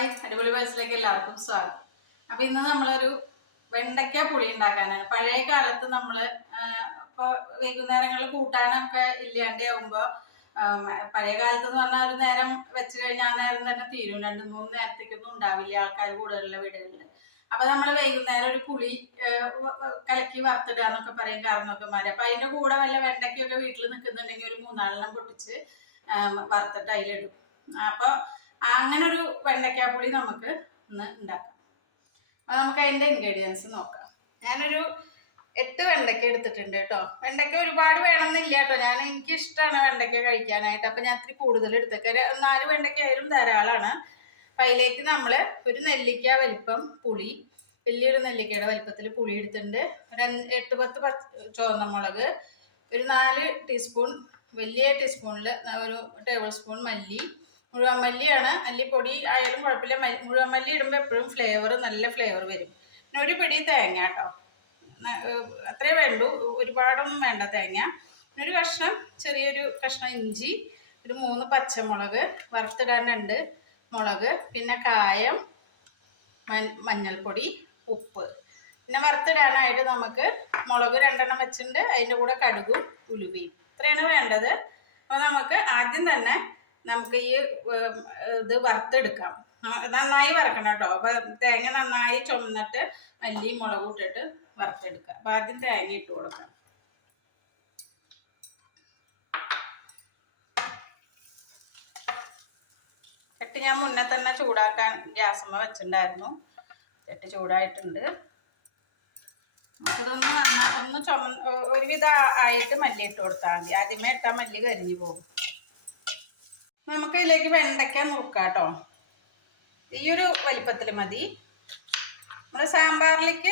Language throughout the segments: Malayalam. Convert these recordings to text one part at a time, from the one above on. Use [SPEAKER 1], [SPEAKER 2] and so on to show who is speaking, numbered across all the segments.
[SPEAKER 1] ഹായ്. അടിപൊളി വയസ്സിലേക്ക് എല്ലാവർക്കും സ്വാഗതം. അപ്പൊ ഇന്ന് നമ്മളൊരു വെണ്ടയ്ക്ക പുളി ഉണ്ടാക്കാനാണ്. പഴയ കാലത്ത് നമ്മൾ ഇപ്പൊ വൈകുന്നേരങ്ങളിൽ കൂട്ടാനൊക്കെ ഇല്ലാണ്ടേ ആവുമ്പോ പഴയ കാലത്ത് എന്ന് പറഞ്ഞാൽ ഒരു നേരം വെച്ച് കഴിഞ്ഞാൽ നേരം തന്നെ തീരും. രണ്ട് മൂന്ന് നേരത്തേക്കൊന്നും ഉണ്ടാവില്ല ആൾക്കാർ കൂടുതലുള്ള വീടുകളിൽ അപ്പൊ നമ്മൾ വൈകുന്നേരം ഒരു പുളി കലക്കി വറുത്തിടുക എന്നൊക്കെ പറയും കാരണവന്മാര് അപ്പൊ അതിന്റെ കൂടെ വല്ല വെണ്ടയ്ക്കൊക്കെ വീട്ടിൽ നിൽക്കുന്നുണ്ടെങ്കിൽ ഒരു മൂന്നാലെണ്ണം പൊട്ടിച്ച് വറുത്തിട്ട് അതിലിടും. അപ്പൊ അങ്ങനെ ഒരു വെണ്ടയ്ക്കാപ്പുളി നമുക്ക് ഇന്ന് ഉണ്ടാക്കാം. അപ്പൊ നമുക്ക് അതിന്റെ ഇൻഗ്രീഡിയൻസ് നോക്കാം. ഞാനൊരു എട്ട് വെണ്ടയ്ക്ക എടുത്തിട്ടുണ്ട് കേട്ടോ. വെണ്ടയ്ക്ക ഒരുപാട് വേണമെന്നില്ല കേട്ടോ. ഞാൻ എനിക്ക് ഇഷ്ടമാണ് വെണ്ടയ്ക്ക കഴിക്കാനായിട്ട്. അപ്പൊ ഞാൻ ഇത്തിരി കൂടുതൽ എടുത്തേക്ക. ഒരു നാല് വെണ്ടയ്ക്ക ആയാലും ധാരാളമാണ് അപ്പൊ അതിലേക്ക് നമ്മൾ ഒരു നെല്ലിക്ക വലിപ്പം പുളി വലിയൊരു നെല്ലിക്കയുടെ വലിപ്പത്തിൽ പുളി എടുത്തിട്ടുണ്ട്. ഒരു എട്ട് പത്ത് പച്ച ചുവന്ന മുളക് ഒരു നാല് ടീസ്പൂൺ വലിയ ടീസ്പൂണിൽ ഒരു ടേബിൾ സ്പൂൺ മല്ലി മുഴുവൻ മല്ലിയാണ് മല്ലിപ്പൊടി ആയാലും കുഴപ്പമില്ല. മല്ലി- മുഴുവൻ മല്ലി ഇടുമ്പോൾ എപ്പോഴും ഫ്ലേവർ നല്ല ഫ്ലേവർ വരും. പിന്നെ ഒരു പിടി തേങ്ങ കേട്ടോ. അത്രേ വേണ്ടൂ. ഒരുപാടൊന്നും വേണ്ട തേങ്ങ. പിന്നെ ഒരു കഷ്ണം ചെറിയൊരു കഷ്ണം ഇഞ്ചി ഒരു മൂന്ന് പച്ചമുളക് വറുത്തിടാൻ രണ്ട് മുളക് പിന്നെ കായം മഞ്ഞൾപ്പൊടി ഉപ്പ്. പിന്നെ വറുത്തിടാനായിട്ട് നമുക്ക് മുളക് രണ്ടെണ്ണം വെച്ചിട്ടുണ്ട്. അതിന്റെ കൂടെ കടുകും ഉലുവയും. ഇത്രയാണ് വേണ്ടത്. അപ്പോൾ നമുക്ക് ആദ്യം തന്നെ നമുക്ക് ഈ ഇത് വറുത്തെടുക്കാം. നന്നായി വറക്കണം കേട്ടോ. അപ്പോൾ തേങ്ങ നന്നായി ചുമന്നിട്ട് മല്ലി മുളകും ഇട്ടിട്ട് വറുത്തെടുക്കാം. അപ്പൊ ആദ്യം തേങ്ങ ഇട്ട് കൊടുക്കാം. ചട്ടി ഞാൻ മുന്നേ തന്നെ ചൂടാക്കാൻ ഗ്യാസമ്മ വെച്ചിട്ടുണ്ടായിരുന്നു. ചട്ടി ചൂടായിട്ടുണ്ട്. നമുക്കിതൊന്ന് നന്നാ ഒന്ന് ചുമ ഒരുവിധം ആയിട്ട് മല്ലി ഇട്ട് കൊടുത്താൽ മതി. ആദ്യമേ ഇട്ടാൽ മല്ലി കരിഞ്ഞു പോകും. നമുക്ക് ഇതിലേക്ക് വെണ്ടയ്ക്ക നുറുക്കാം കേട്ടോ ഈ ഒരു വലിപ്പത്തിൽ മതി. നമ്മൾ സാമ്പാറിലേക്ക്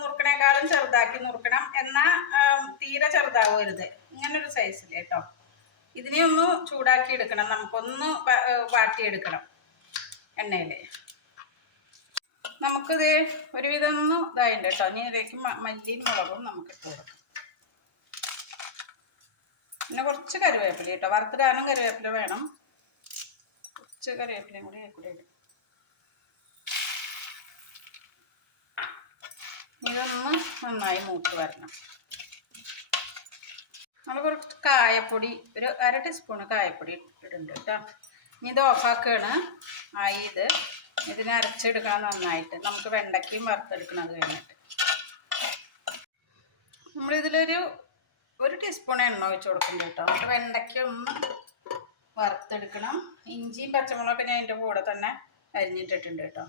[SPEAKER 1] നുറുക്കണേക്കാളും ചെറുതാക്കി നുറുക്കണം. എന്നാൽ തീരെ ചെറുതാവരുത്. ഇങ്ങനൊരു സൈസിൽ കേട്ടോ. ഇതിനെ ഒന്ന് ചൂടാക്കി എടുക്കണം. നമുക്കൊന്ന് വാട്ടിയെടുക്കണം എണ്ണയിൽ നമുക്കിത് ഒരുവിധം ഒന്ന് ഇതായിട്ട് കേട്ടോ. ഇനി ഇതിലേക്ക് മല്ലിയും മുളകും നമുക്ക് ഇട്ട് കൊടുക്കാം. പിന്നെ കുറച്ച് കറിവേപ്പില കേട്ടോ. വറുത്തിടാനും കറിവേപ്പില വേണം. കുറച്ച് കറിവേപ്പിലയും കൂടി കൂടെ ഇടും. ഇതൊന്ന് നന്നായി മൂത്ത് വരണം. നമ്മൾ കുറച്ച് കായപ്പൊടി ഒരു അര ടീസ്പൂൺ കായപ്പൊടി ഇട്ടിട്ടുണ്ട് കേട്ടോ. ഇനി ഇത് ഓഫാക്കുകയാണ് ആയി ഇത് ഇതിനെ അരച്ചെടുക്കണം നന്നായിട്ട്. നമുക്ക് വെണ്ടയ്ക്കയും വറുത്തെടുക്കണം അത് കഴിഞ്ഞിട്ട്. നമ്മളിതിലൊരു ഒരു ടീസ്പൂൺ എണ്ണ ഒഴിച്ച് കൊടുക്കുന്നുണ്ട് കേട്ടോ. നമുക്ക് വെണ്ടയ്ക്ക ഒന്ന് വറുത്തെടുക്കണം. ഇഞ്ചിയും പച്ചമുളകൊക്കെ ഞാൻ അതിന്റെ കൂടെ തന്നെ അരിഞ്ഞിട്ടിട്ടുണ്ട് കേട്ടോ.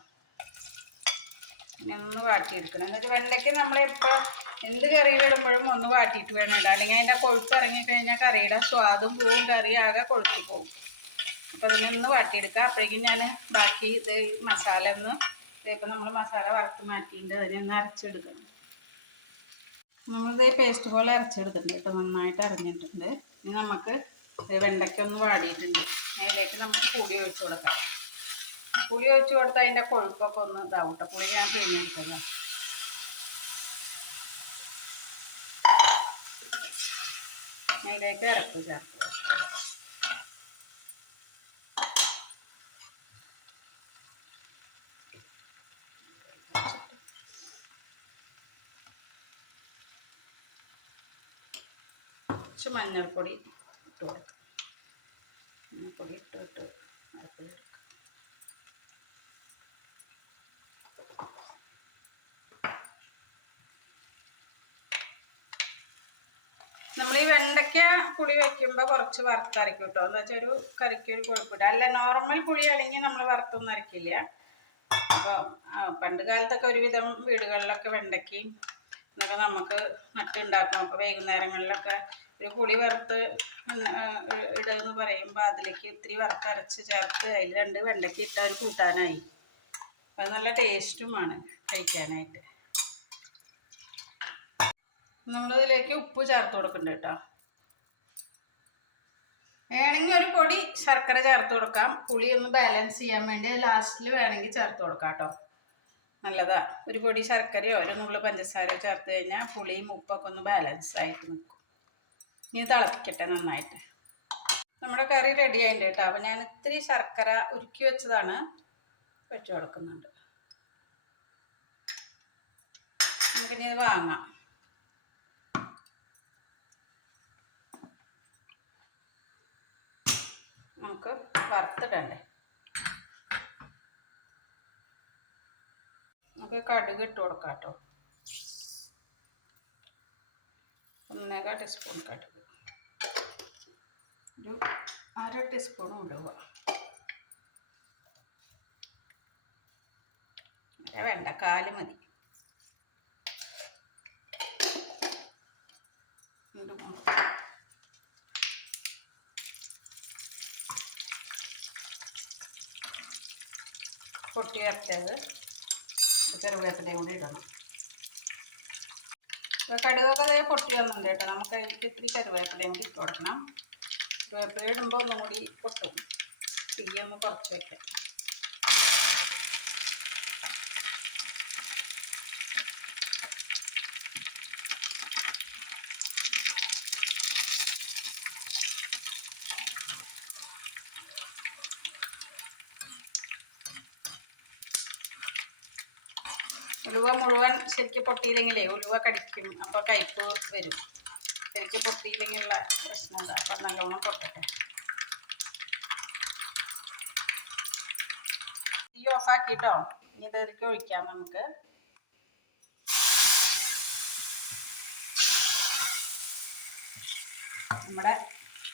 [SPEAKER 1] പിന്നെ ഒന്ന് വാട്ടിയെടുക്കണം. എന്നിട്ട് വെണ്ടയ്ക്ക് നമ്മളിപ്പോൾ എന്ത് കറിയിലിടുമ്പോഴും ഒന്ന് വാട്ടിയിട്ട് വേണം ഇടാം അല്ലെങ്കിൽ അതിന്റെ കൊഴുപ്പ് ഇറങ്ങിക്കഴിഞ്ഞാൽ കറിയുടെ സ്വാദും പൂവും കറി ആകെ കൊഴുത്ത് പോകും. അപ്പോൾ അതിനൊന്ന് വാട്ടിയെടുക്കുക അപ്പോഴേക്കും ഞാൻ ബാക്കി ഇത് മസാല ഒന്ന് ഇപ്പം നമ്മൾ മസാല വറുത്ത് മാറ്റിയിട്ട് അതിനെ ഒന്ന് അരച്ചെടുക്കണം. നമ്മളിത് പേസ്റ്റ് പോലെ അരച്ചെടുത്തിട്ടുണ്ട് കേട്ടോ. നന്നായിട്ട് അരഞ്ഞിട്ടുണ്ട്. ഇനി നമുക്ക് ഇത് വെണ്ടയ്ക്ക ഒന്ന് വാടിയിട്ടുണ്ട്. അതിലേക്ക് നമുക്ക് പുളി ഒഴിച്ചു കൊടുക്കാം. പുളി ഒഴിച്ചു കൊടുത്താൽ അതിന്റെ കൊഴുപ്പൊക്കെ ഒന്ന് ഇതാവും പുളി ഞാൻ പിഴിഞ്ഞെടുത്തതാണ് അതിലേക്ക് ഇറക്കും ചേർക്കുക കുറച്ച് മഞ്ഞൾപ്പൊടി ഇട്ട് കൊടുക്കാം പൊടി ഇട്ട് നമ്മൾ ഈ വെണ്ടയ്ക്ക പുളി വെക്കുമ്പോൾ കുറച്ച് വറുത്തരക്കും കേട്ടോ. എന്ന് വെച്ചാൽ ഒരു കറിക്ക് ഒരു കുഴപ്പമില്ല അല്ല നോർമൽ പുളി പുളിയാണെങ്കിൽ നമ്മൾ വറുത്തൊന്നും അരക്കില്ല. അപ്പോൾ പണ്ട് കാലത്തൊക്കെ ഒരുവിധം വീടുകളിലൊക്കെ വെണ്ടയ്ക്കയും എന്നൊക്കെ നമുക്ക് നട്ടുണ്ടാക്കും. അപ്പോൾ വൈകുന്നേരങ്ങളിലൊക്കെ ഒരു പുളി വറുത്ത് ഇടുന്ന് പറയുമ്പോൾ അതിലേക്ക് ഇത്തിരി വറുത്തരച്ച് ചേർത്ത് അതിൽ രണ്ട് വെണ്ടയ്ക്ക ഇട്ട ഒരു കൂട്ടാനായി. അത് നല്ല ടേസ്റ്റുമാണ് കഴിക്കാനായിട്ട്. നമ്മളിതിലേക്ക് ഉപ്പ് ചേർത്ത് കൊടുക്കുന്നുണ്ട് കേട്ടോ. വേണമെങ്കിൽ ഒരു പൊടി ശർക്കര ചേർത്ത് കൊടുക്കാം. പുളി ഒന്ന് ബാലൻസ് ചെയ്യാൻ വേണ്ടി ലാസ്റ്റിൽ വേണമെങ്കിൽ ചേർത്ത് കൊടുക്കാം കേട്ടോ. നല്ലതാ. ഒരു പൊടി ശർക്കരയോ ഒരു നുള്ളു പഞ്ചസാരയോ ചേർത്ത് കഴിഞ്ഞാൽ പുളിയും ഉപ്പൊക്കെ ഒന്ന് ബാലൻസ് ആയിട്ട് നിൽക്കും ഇനി തിളപ്പിക്കട്ടെ നന്നായിട്ട്. നമ്മുടെ കറി റെഡി ആയിട്ട് കേട്ടോ. അപ്പം ഞാൻ ഇത്തിരി ശർക്കര ഉരുക്കി വെച്ചതാണ് വെച്ചു കൊടുക്കുന്നുണ്ട്. നമുക്കിനി ഇത് വാങ്ങാം. നമുക്ക് വറുത്തിടണ്ടേ? നമുക്ക് കടുക് ഇട്ട് കൊടുക്കാം കേട്ടോ. ഒന്നേകാൽ ടീസ്പൂൺ കടുക് ഒരു അര ടീസ്പൂൺ ഉലുവ. അര വേണ്ട കാൽ മതി. പൊട്ടി വരച്ചത് കറിവേപ്പിലയും കൂടി ഇടണം. കടുകൊക്കെ പൊട്ടി വന്നിട്ടുണ്ട് കേട്ടോ. നമുക്ക് ഇത്തിരി കരുവേപ്പിലയും ഇട്ട് കൊടുക്കണം. കരുവേപ്പില ഇടുമ്പോൾ ഒന്നും കൂടി പൊട്ടും. തീയമ്മ കുറച്ച് വെക്കാം. ഉലുവ മുഴുവൻ ശരിക്കും പൊട്ടിയില്ലെങ്കിലേ ഉലുവ കടിക്കും. അപ്പോൾ കയ്പ്പ് വരും. ശരിക്കും പൊട്ടിയില്ലെങ്കിലുള്ള പ്രശ്നം എന്താ? അപ്പം നല്ലോണം പൊട്ടട്ടെ. തീ ഓഫാക്കിട്ടോ ഇനി ഇതിലേക്ക് ഒഴിക്കാം നമുക്ക്. നമ്മുടെ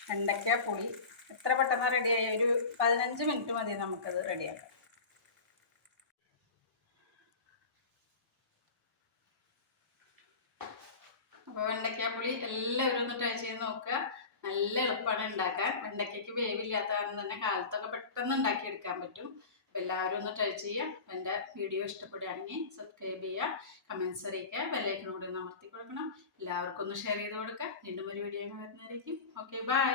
[SPEAKER 1] വെണ്ടയ്ക്ക പുളി. എത്ര പെട്ടെന്ന് റെഡിയായി ഒരു പതിനഞ്ച് മിനിറ്റ് മതി നമുക്കത് റെഡിയാക്കാം അപ്പോൾ വെണ്ടയ്ക്കാപ്പുളി എല്ലാവരും ഒന്ന് ട്രൈ ചെയ്ത് നോക്കുക. നല്ല എളുപ്പമാണ് ഉണ്ടാക്കാൻ. വെണ്ടയ്ക്കയ്ക്ക് വേവില്ലാത്ത കാരണം തന്നെ കാലത്തൊക്കെ പെട്ടെന്ന് ഉണ്ടാക്കിയെടുക്കാൻ പറ്റും. അപ്പോൾ എല്ലാവരും ഒന്ന് ട്രൈ ചെയ്യുക. എന്റെ വീഡിയോ ഇഷ്ടപ്പെടുകയാണെങ്കിൽ സബ്സ്ക്രൈബ് ചെയ്യുക കമൻസ് അറിയിക്കുക ബെല്ലൈക്കനും കൂടി ഒന്ന് അമർത്തി കൊടുക്കണം എല്ലാവർക്കും ഒന്ന് ഷെയർ ചെയ്ത് കൊടുക്കുക. വീണ്ടും ഒരു വീഡിയോ വരുന്നതായിരിക്കും. Okay bye